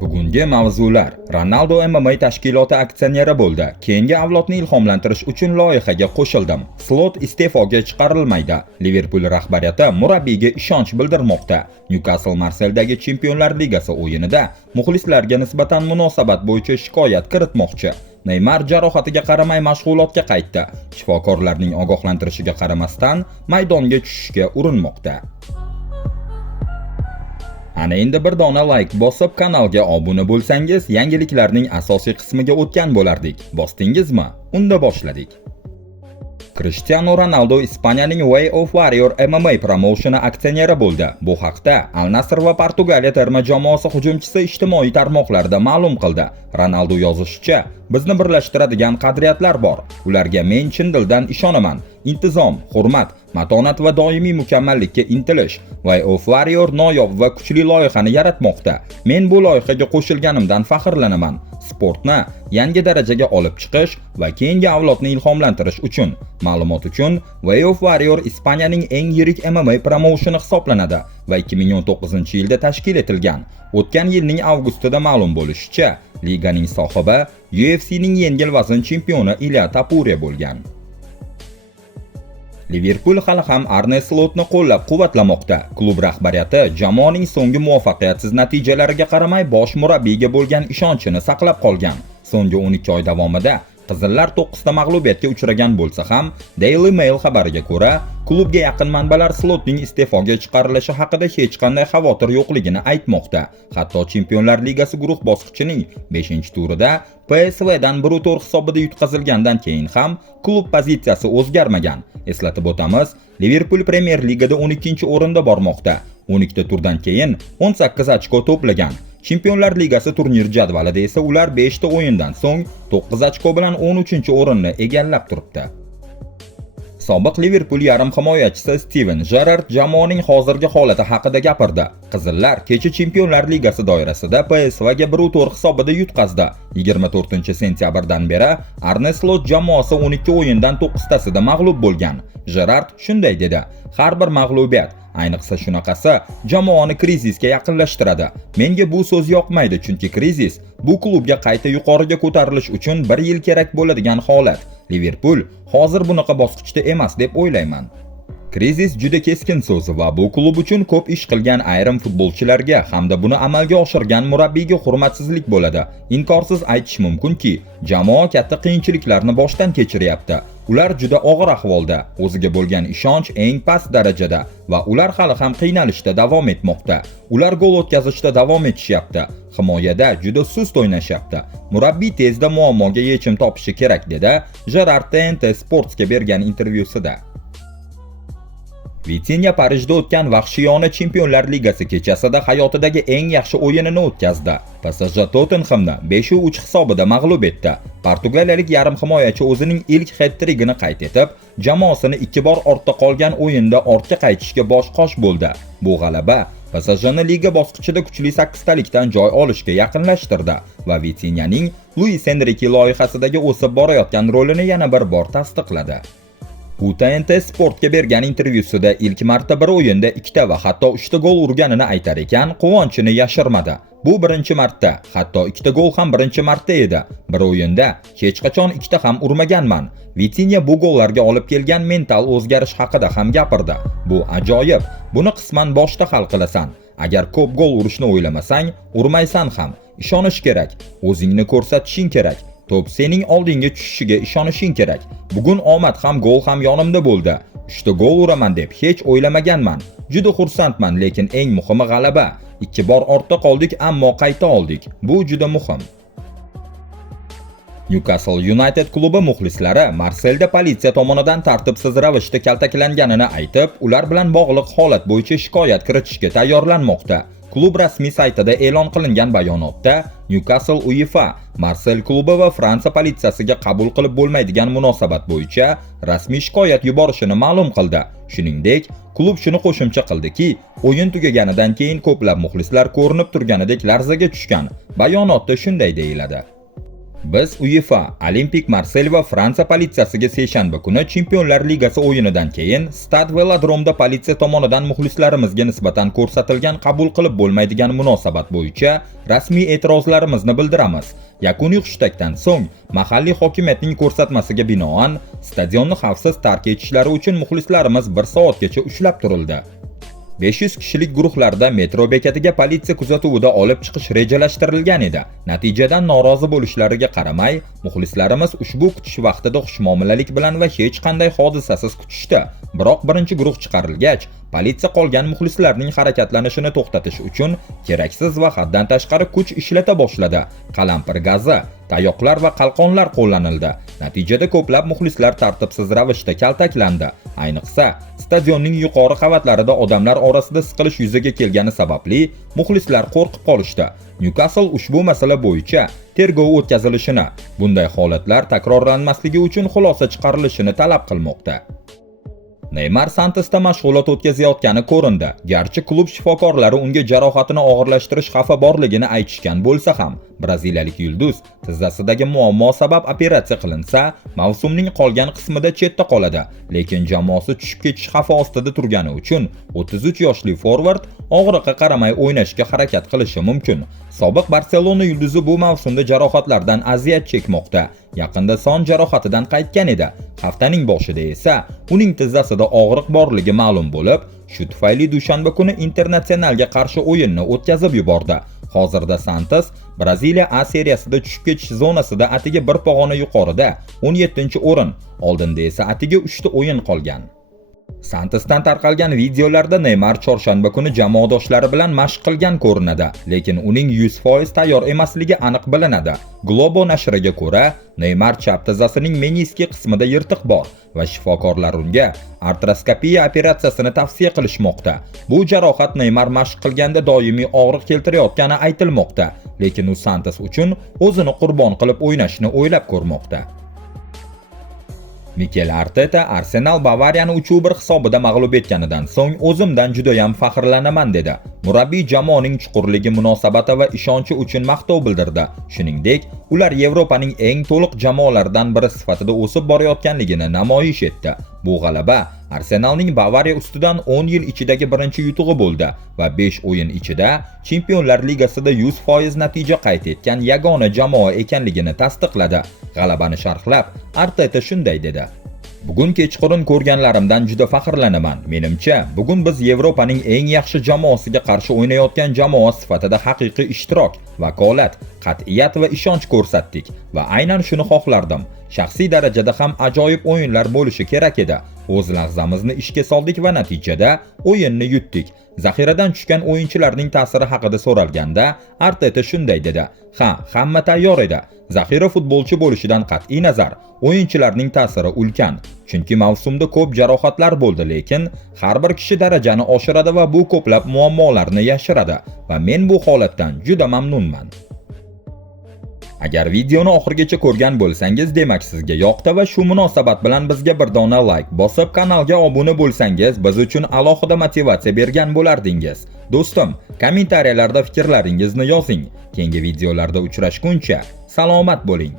Bugungi mavzular: Ronaldo MMA tashkiloti aksioneri bo'ldi. Keyingi avlodni ilhomlantirish uchun loyihaga qo'shildim. Slot iste'foga chiqarilmaydi. Liverpul rahbariyati murabbiyga ishonch bildirmoqda. Newcastle Marseldagi Chempionlar Ligasi o'yinida muxlislarga nisbatan munosabat bo'yicha shikoyat kiritmoqchi. Neymar jarohatiga qaramay mashg'ulotga qaytdi. Shifokorlarning ogohlantirishiga qaramasdan maydonga tushishga urinmoqda. Ana endi bir dona like bosib kanalga obuna bo'lsangiz, yangiliklarning asosiy qismiga o'tgan bo'lardik. Bosdingizmi? Unda boshladik. Cristiano Ronaldo Ispaniyaning Way of Warrior MMA promotioni aksioneri bo'ldi. Bu haqda Al Nassr va Portugaliya terma jamoasi hujumchisi ijtimoiy tarmoqlarda ma'lum qildi. Ronaldo yozishicha, bizni birlashtiradigan qadriyatlar bor. Ularga men chin dildan ishonaman. Intizom, hurmat, matonat va doimiy mukammallikka intilish. Way of Warrior noyob va kuchli loyihani yaratmoqda. Men bu loyihaga qo'shilganimdan faxrlanaman. Sportni yangi darajaga olib chiqish va keyingi avlodni ilhomlantirish uchun. Ma'lumot uchun, Way of Warrior Ispaniyaning eng yirik MMA promotioni hisoblanadi va 2019-yilda tashkil etilgan. O'tgan yilning avgustida ma'lum bo'lishicha, liganing sohibi UFC'ning yengil vazn chempioni Ilya Topuria bo'lgan. Liverpul hali ham Arne Slotni qo'llab-quvvatlamoqda. Klub rahbariyati jamoaning so'nggi muvaffaqiyatsiz natijalariga qaramay bosh murabbiyga bo'lgan ishonchini saqlab qolgan. So'nggi 12 oy davomida qizillar 9 ta mag'lubiyatga uchragan bo'lsa ham, Daily Mail xabariga ko'ra, klubga yaqin manbalar Slotning iste'foga chiqarilishi haqida hech qanday xavotir yo'qligini aytmoqda. Hatto Chempionlar Ligasi guruh bosqichining 5-turida PSVdan 1-4 hisobida yutqazilgandan keyin ham klub pozitsiyasi o'zgarmagan. Eslatib o'tamiz, Liverpul Premier Ligada 12-o'rinda bormoqda. 12 ta turdan keyin 18 ochko to'plagan. Chempionlar Ligasi turnir jadvalida esa ular 5 ta o'yindan so'ng 9 ochko bilan 13-o'rinni egallab turibdi. Sobiq Liverpul yarim himoyachisi Steven Gerrard jamoaning hozirgi holati haqida gapirdi. Qizillar kecha Chempionlar Ligasi doirasida PSVga 1-4 hisobida yutqazdi. 24-sentyabrdan beri Arne Slot jamoasi 12 o'yindan 9 tasida mag'lub bo'lgan. Gerrard shunday dedi: "Har bir mag'lubiyat, ayniqsa shunaqasi, jamoani krizisga yaqinlashtiradi. Menga bu so'z yoqmaydi, chunki krizis bu klubga qayta yuqoriga ko'tarilish uchun 1 yil kerak bo'ladigan holat. Liverpul hozir bunaqa bosqichda emas deb o'ylayman." Krizis juda keskin so'z va bu klub uchun ko'p ish qilgan ayrim futbolchilarga hamda buni amalga oshirgan murabbiyga hurmatsizlik bo'ladi. Inkorsiz aytish mumkinki, jamoa katta qiyinchiliklarni boshdan kechiryapti. Ular juda og'ir ahvolda, o'ziga bo'lgan ishonch eng past darajada va ular hali ham qiynalishda davom etmoqda. Ular gol o'tkazishda davom etishyapti. Himoyada juda sust o'ynashyapti. Murabbiy tezda muammoga yechim topishi kerak, dedi Gerrard TNT Sports'ga bergan intervyusida. Vitinha Parijda o'tgan vahshiyona Chempionlar Ligasi kechasida hayotidagi eng yaxshi o'yinini o'tkazdi. PSG Tottenhamni 5-3 hisobida mag'lub etdi. Portugaliyalik yarim himoyachi o'zining ilk hat-trigini qayd etib, jamoasini 2 bor ortda qolgan o'yinda ortga qaytishga bosh-qosh bo'ldi. Bu g'alaba PSJni liga bosqichida kuchli 8 talikdan joy olishga yaqinlashtirdi va Vitinhaning Luis Enrique loyihasidagi o'sib borayotgan rolini yana bir bor tasdiqladi. U TNT Sport'ga bergan intervyusida ilk marta bir o'yinda 2 ta va hatto 3 ta gol urganini aytar ekan, quvonchini yashirmadi. Bu birinchi marta, hatto 2 ta gol ham birinchi marta edi. Bir o'yinda hech qachon 2 ta ham urmaganman. Vitinha bu gollarga olib kelgan mental o'zgarish haqida ham gapirdi. Bu ajoyib. Buni qisman boshda hal qilasan. Agar ko'p gol urishni o'ylamasang, urmaysan ham. Ishonish kerak. O'zingni ko'rsatishing kerak. To'p sening oldinga tushishiga ishonishing kerak. Bugun omad ham gol ham yonimda bo'ldi. 3 ta gol uraman deb hech o'ylamaganman. Juda xursandman, lekin eng muhimi g'alaba. 2 bor ortda qoldik, ammo qayta oldik. Bu juda muhim. Newcastle United klubi muxlislari Marselda politsiya tomonidan tartibsiz ravishda kaltaklanganini aytib, ular bilan bog'liq holat bo'yicha shikoyat kiritishga tayyorlanmoqda. Klub rasmiy saytida e'lon qilingan bayonotda Newcastle UEFA, Marsel klubi va Fransiya politsiyasiga qabul qilib bo'lmaydigan munosabat bo'yicha rasmiy shikoyat yuborishini ma'lum qildi. Shuningdek, klub shuni qo'shimcha qildiki, o'yin tugaganidan keyin ko'plab muxlislar ko'rinib turganidek larzaga tushgan. Bayonotda shunday deyiladi: Biz UEFA, Olimpik Marsel va Fransiya politsiyasiga seshanba kuni Chempionlar Ligasi o'yinidan keyin Stad Velodromda politsiya tomonidan muxlislarimizga nisbatan ko'rsatilgan qabul qilib bo'lmaydigan munosabat bo'yicha rasmiy e'tirozlarimizni bildiramiz. Yakuniy hushtakdan so'ng mahalliy hokimiyatning ko'rsatmasiga binoan stadionni xavfsiz tark etishlari uchun muxlislarimiz 1 soatgacha ushlab turildi. 500 kishilik guruhlarda metro bekatiga politsiya kuzatuvida olib chiqish rejalashtirilgan edi. Natijadan norozi bo'lishlariga qaramay, muxlislarimiz ushbu kutish vaqtida xushmuomalalik bilan va hech qanday hodisasiz kutishdi. Biroq birinchi guruh chiqarilgach, politsiya qolgan muxlislarning harakatlanishini to'xtatish uchun keraksiz va haddan tashqari kuch ishlata boshladi. Qalampir gazi, tayoqlar va qalqonlar qo'llanildi. Natijada ko'plab muxlislar tartibsiz ravishda kaltaklandi. Ayniqsa, stadionning yuqori qavatlarida odamlar orasida siqilish yuzaga kelgani sababli muxlislar qo'rqib qolishdi. Newcastle ushbu masala bo'yicha tergov o'tkazilishini, bunday holatlar takrorlanmasligi uchun xulosa chiqarilishini talab qilmoqda. Neymar Santosda mashg'ulot o'tkazayotgani ko'rindi. Garchi klub shifokorlari unga jarohatini og'irlashtirish xavfi borligini aytishgan bo'lsa ham, braziliyalik yulduz tizzasidagi muammo sabab operatsiya qilinsa, mavsumning qolgan qismida chetda qoladi. Lekin jamoasi tushib ketish xavfi ostida turgani uchun 33 yoshli forvard og'riqqa qaramay o'ynashga harakat qilishi mumkin. Sobiq Barselona yulduzi bu mavsumda jarohatlardan aziyat chekmoqda. Yaqinda son jarohatidan qaytgan edi. Haftaning boshida esa uning tizzasida og'riq borligi ma'lum bo'lib, shu tufayli dushanba kuni Internasionalga qarshi o'yinni o'tkazib yubordi. Hozirda Santos Braziliya A seriyasida tushib ketish zonasida atigi bir pog'ona yuqorida 17-o'rin, oldinda esa atigi 3 ta o'yin qolgan. Santosdan tarqalgan videolarda Neymar chorshanba kuni jamoadoshlari bilan mashq qilgan ko'rinadi, lekin uning 100% tayyor emasligi aniq bilinadi. Globo nashriga ko'ra, Neymar chap tizzasining meniski qismida yirtiq bor va shifokorlar unga artroskopiya operatsiyasini tavsiya qilishmoqda. Bu jarohat Neymar mashq qilganda doimiy og'riq keltirayotgani aytilmoqda, lekin u Santos uchun o'zini qurbon qilib o'ynashni o'ylab ko'rmoqda. Mikel Arteta Arsenal Bavariyani 3-1 hisobida mag'lub etganidan so'ng o'zimdan juda ham faxrlanaman dedi. Murabbiy jamoaning chuqurligi munosabati va ishonchi uchun maqtov bildirdi. Shuningdek, ular Yevropaning eng to'liq jamoalaridan biri sifatida o'sib borayotganligini namoyish etdi. Bu g'alaba Arsenalning Bavariya ustidan 10 yil ichidagi birinchi yutug'i bo'ldi va 5 o'yin ichida Chempionlar Ligasida 100% natija qayd etgan yagona jamoa ekanligini tasdiqladi. G'alabani sharhlab, Arteta shunday dedi: Bugun kechqurun ko'rganlarimdan juda faxrlanaman. Menimcha, bugun biz Yevropaning eng yaxshi jamoasiga qarshi o'ynayotgan jamoa sifatida haqiqiy ishtirok, vakolat, qat'iyat va ishonch ko'rsatdik va aynan shuni xohlardim. Shaxsiy darajada ham ajoyib o'yinlar bo'lishi kerak edi. O'z lahzamizni ishga soldik va natijada o'yinni yutdik. Zaxiradan tushgan o'yinchilarning ta'siri haqida so'ralganda, Arteta shunday dedi: "Ha, hamma tayyor edi. Zaxira futbolchi bo'lishidan qat'iy nazar, o'yinchilarning ta'siri ulkan. Chunki mavsumda ko'p jarohatlar bo'ldi, lekin har bir kishi darajani oshiradi va bu ko'plab muammolarni yashiradi va men bu holatdan juda mamnunman." Agar videoni oxirigacha ko'rgan bo'lsangiz, demak sizga yoqdi va shu munosabat bilan bizga bir dona like bosib, kanalga obuna bo'lsangiz, biz uchun alohida motivatsiya bergan bo'lardingiz. Do'stim, kommentariyalarda fikrlaringizni yozing. Keyingi videolarda uchrashguncha salomat bo'ling.